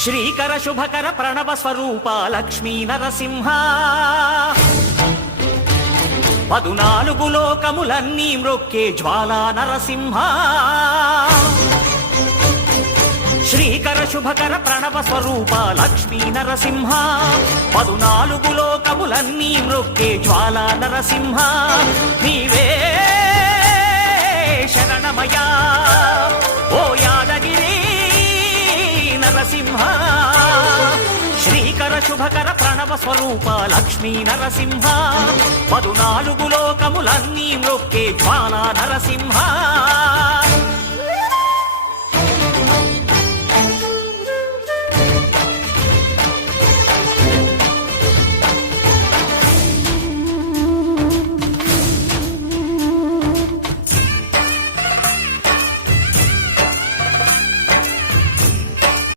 శ్రీకర శుభకర ప్రణవ స్వరూప లక్ష్మీ నరసింహ 14 లోకములన్నీ మ్రొక్కే జ్వాలా నరసింహ శ్రీకర శుభకర ప్రణవ స్వరూప లక్ష్మీ నరసింహ 14 లోకములన్నీ మ్రొక్కే జ్వాలా నరసింహ నీవే శరణమయా ఓ యాదగిరి నరసింహ శ్రీకర శుభకర ప్రణవ స్వరూప లక్ష్మీ నరసింహ 14 లోకములన్నీ మ్రొక్కే జ్వాలా నరసింహ